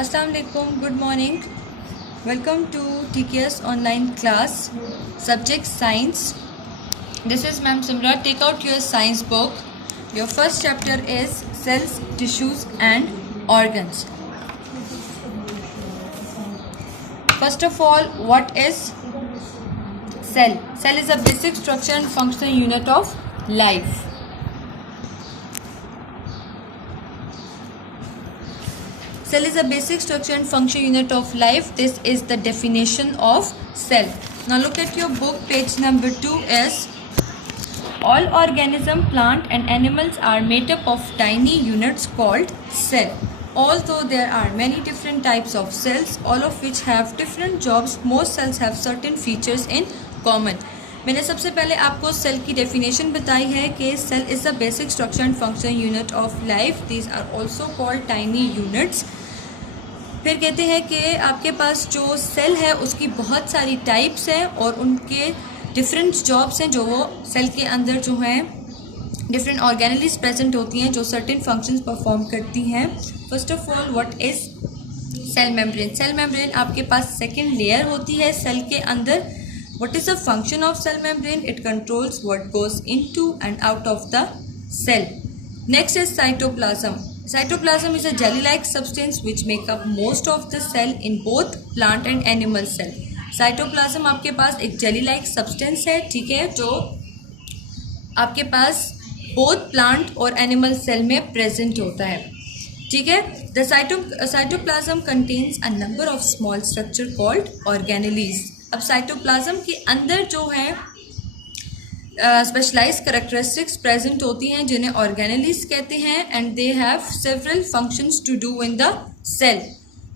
Assalamu alaikum, good morning. Welcome to TKS online class, subject science. This is Ma'am Simra. Take out your science book. Your first chapter is cells, tissues and organs. First of all, what is cell? Cell is a basic structure and functional unit of life. Cell is a basic structure and function unit of life. This is the definition of cell. Now look at your book, page number 2 is all organism, plant and animals are made up of tiny units called cell. Although there are many different types of cells, all of which have different jobs, most cells have certain features in common. मैंने सबसे पहले आपको cell की definition बताई है कि cell is a basic structure and function unit of life. These are also called tiny units. फिर कहते हैं कि आपके पास जो सेल है उसकी बहुत सारी टाइप्स हैं और उनके डिफरेंट जॉब्स हैं जो वो सेल के अंदर जो हैं डिफरेंट ऑर्गेनेलीज प्रेजेंट होती हैं जो सर्टेन फंक्शंस परफॉर्म करती हैं. First of all what is cell membrane. Cell membrane आपके पास सेकेंड लेयर होती है सेल के अंदर. What is the function of cell membrane? It controls what goes into and out of the cell. Next is cytoplasm. Cytoplasm is a jelly-like substance which make up most of the cell in both plant and animal cell. Cytoplasm आपके पास एक jelly-like substance है, ठीक है, जो आपके पास both plant और animal cell में present होता है, ठीक है. The cytoplasm contains a number of small structure called organelles. अब cytoplasm के अंदर जो है स्पेशलाइज करेक्टरिस्टिक्स प्रेजेंट होती हैं जिन्हें ऑर्गेनेलीज कहते हैं and they have several functions to do in the cell.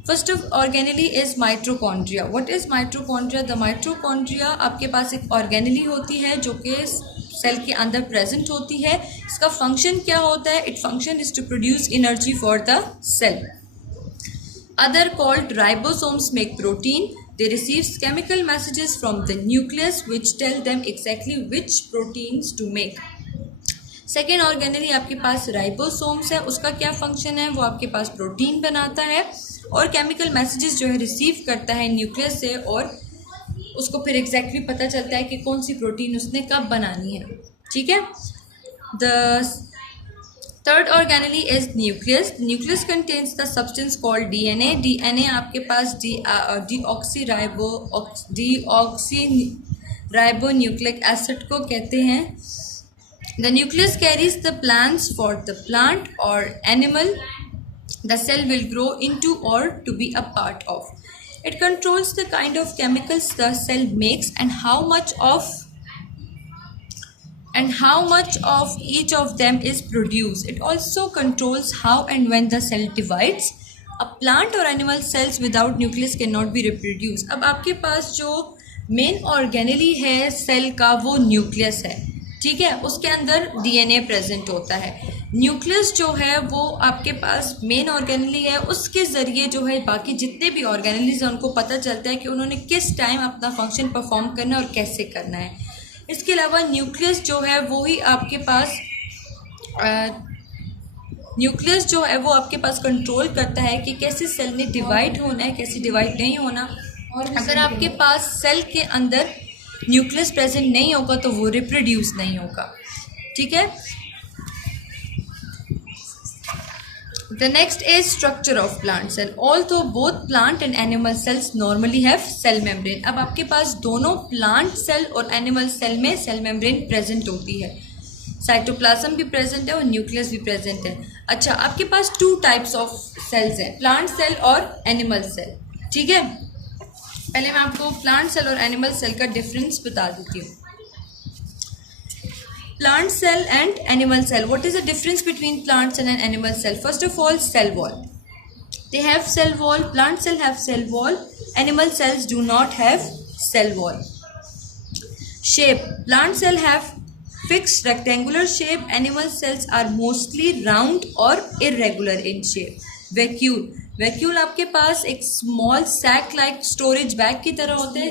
First of organelle is mitochondria. What is mitochondria? The mitochondria आपके पास एक ऑर्गेनेली होती है जो कि सेल के अंदर प्रेजेंट होती है. इसका फंक्शन क्या होता है? It function is to produce energy for the cell. Other called ribosomes make protein. They receive chemical messages from the nucleus which tell them exactly which proteins to make. Second organelle आपके पास ribosomes है. उसका क्या function है? वो आपके पास protein बनाता है और केमिकल मैसेजेस जो है रिसीव करता है न्यूक्लियस से और उसको फिर एग्जैक्टली पता चलता है कि कौन सी प्रोटीन उसने कब बनानी है, ठीक है. The third organelle is nucleus. Nucleus contains the substance called DNA. DNA आपके पास डीऑक्सी राइबो न्यूक्लिक एसिड को कहते हैं. The nucleus carries the plans for the plant और animal the cell will grow into और to be a part of. It controls the kind of chemicals the cell makes and how much of each of them is produced. It also controls how and when the cell divides. A plant or animal cells without nucleus cannot be reproduced. अब आपके पास जो main organelle है cell का वो nucleus है, ठीक है. उसके अंदर डीएनए प्रेजेंट होता है. न्यूक्लियस जो है वो आपके पास मेन ऑर्गेनेली है. उसके ज़रिए जो है बाकी जितने भी ऑर्गेनेलीज हैं उनको पता चलता है कि उन्होंने किस टाइम अपना फंक्शन परफॉर्म करना है और कैसे करना है. इसके अलावा न्यूक्लियस जो है वो ही आपके पास कंट्रोल करता है कि कैसे सेल ने डिवाइड होना है, कैसे डिवाइड नहीं होना. अगर आपके पास सेल के अंदर न्यूक्लियस प्रेजेंट नहीं होगा तो वो रिप्रोड्यूस नहीं होगा, ठीक है. The next is structure of plant cell. Although both plant and animal cells normally have cell membrane. अब आपके पास दोनों plant cell और animal cell में cell membrane present होती है. साइटोप्लाज्म भी प्रेजेंट है और न्यूक्लियस भी प्रेजेंट है. अच्छा, आपके पास 2 टाइप्स ऑफ सेल्स हैं, प्लांट सेल और एनिमल सेल, ठीक है. पहले मैं आपको प्लांट सेल और एनिमल सेल का डिफरेंस बता देती हूँ. Plant cell and animal cell. What is the difference between plant cell and animal cell? First of all, cell wall. They have cell wall. Plant cell have cell wall. Animal cells do not have cell wall. Shape. Plant cell have fixed rectangular shape. Animal cells are mostly round or irregular in shape. Vacuole. Vacuole आपके पास एक small sac like storage bag की तरह होते हैं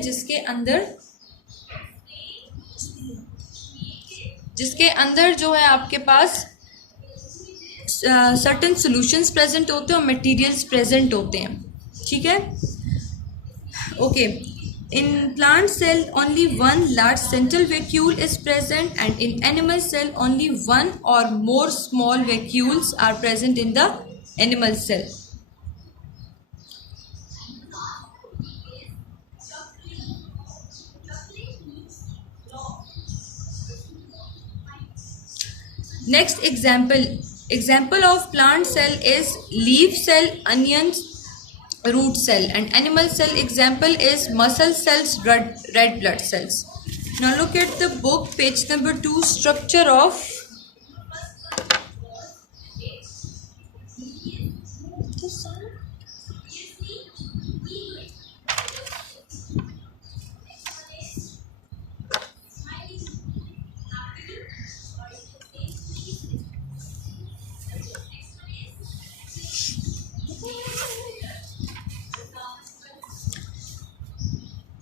जिसके अंदर जो है आपके पास सर्टन सॉल्यूशंस प्रेजेंट होते हैं और मटेरियल्स प्रेजेंट होते हैं, ठीक है. Okay, in plant cell only one large central vacuole is present, and in animal cell only one or more small vacuoles are present in the animal cell. Next example of plant cell is leaf cell, onions, root cell, and animal cell example is muscle cells, red blood cells. Now look at the book, page number 2, structure of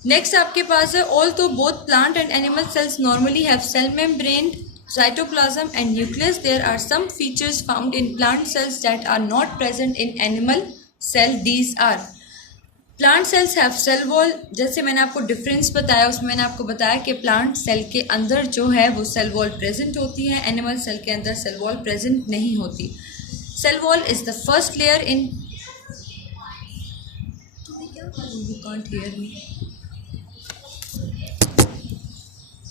next आपके पास है although both plant and animal cells normally have cell membrane, cytoplasm and nucleus, there are some features found in plant cells that are not present in animal cell. These are plant cells have cell wall. जैसे मैंने आपको difference बताया उसमें मैंने आपको बताया कि plant cell के अंदर जो है वो सेल वॉल प्रेजेंट होती है, एनिमल सेल के अंदर सेल वॉल प्रेजेंट नहीं होती. Cell wall is the first layer in, you can't hear me.